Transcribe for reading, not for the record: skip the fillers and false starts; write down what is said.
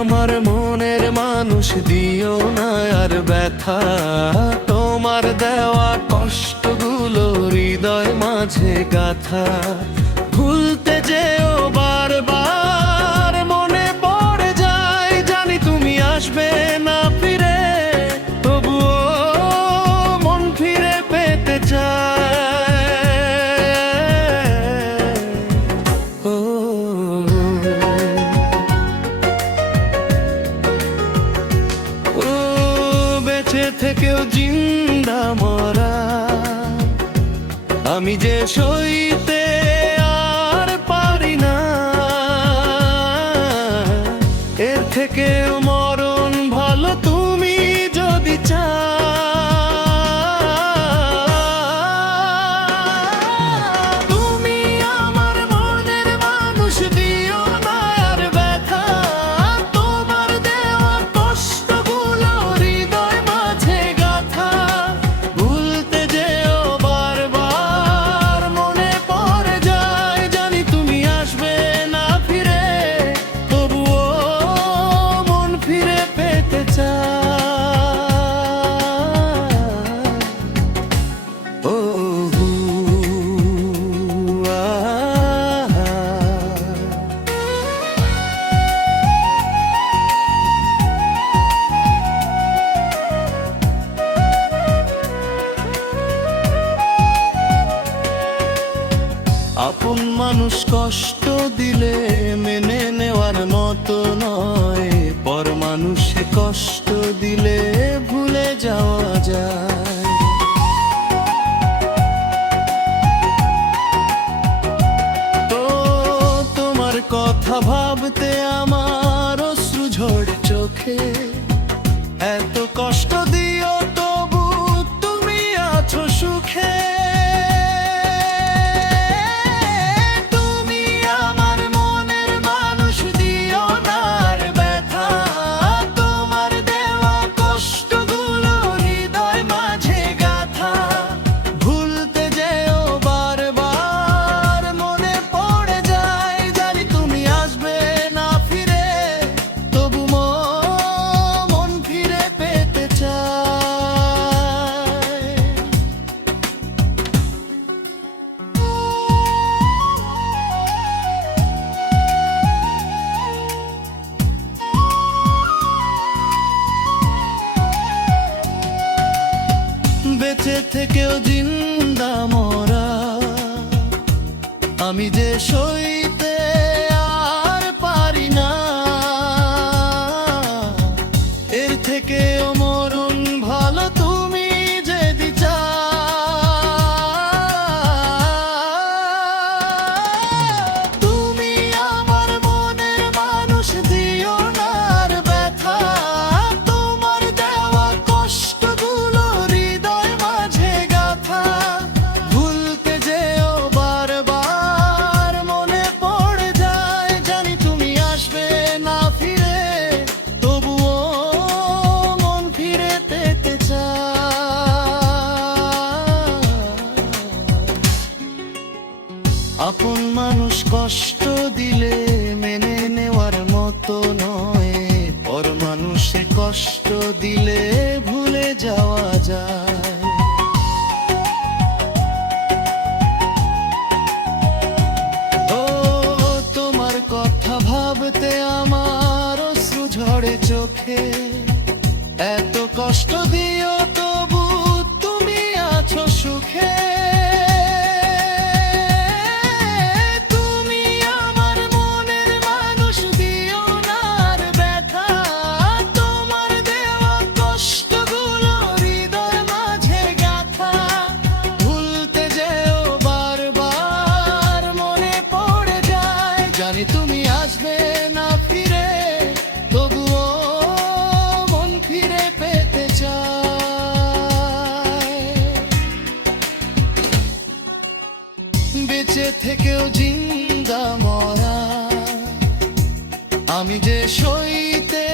আমার মনের মানুষ দিও না আর ব্যথা, তোমার দেওয়া কষ্টগুলো হৃদয় মাঝে গাথা। ভুলতে যেও বারবার, মনে পড়ে যায় জানি তুমি আসবে না ফিরে, তবুও মন ফিরে পেতে চায়। ও বেঁচে থেকেও জিন্দা মরা, আমি যে সইতে আর পারি না, এর থেকেও মরণ ভালো তুমি যদি চাও। তুমি আমার মনের মানুষ দিও না আর ব্যথা, তোমার দেওয়া কষ্টগুলো হৃদয় মাঝে গাথা। ভুলতে যেও বারবার, মনে পড়ে যায় জানি তুমি আসবে না ফিরে, তবুও মন ফিরে পেতে চায়। ও আপন মানুষ কষ্ট দিলে মেনে নেওয়ার মতো নয়, পর মানুষে কষ্ট দিলে ভুলে যাওয়া যায়। তো তোমার কথা ভাবতে আমার অশ্রু ঝরে চোখে, এত কষ্ট দিও তবু তুমি আছো সুখে। বেঁচে থেকেও জিন্দা মরা, আমি যে সইতে আর পারি না, এর থেকেও মরণ ভালো তুমি যদি চাও। তুমি আমার মনের মানুষ দিও না আর ব্যথা, তোমার দেওয়া কষ্টগুলো হৃদয় মাঝে গাথা। ভুলতে যেও বারবার, মনে পড়ে যায় জানি তুমি আসবে না ফিরে, তবুও মন ফিরে পেতে চায়। আপন মানুষ কষ্ট দিলে মেনে নেওয়ার মতো নয়, পর মানুষে কষ্ট দিলে ভুলে যাওয়া যায়। ও তোমার কথা ভাবতে আমার অশ্রু ঝরে চোখে, এত কষ্ট দিও তবু তুমি আছো সুখে। তুমি আমার মনের মানুষ দিও না আর ব্যথা, তোমার দেওয়া কষ্টগুলো হৃদয় মাঝে গাথা। ভুলতে যেও বারবার, মনে পড়ে যায় জানি তুমি আসবে না ফিরে, তবুও মন ফিরে পেতে চায়। বেঁচে থেকেও জিন্দা মরা, আমি যে সইতে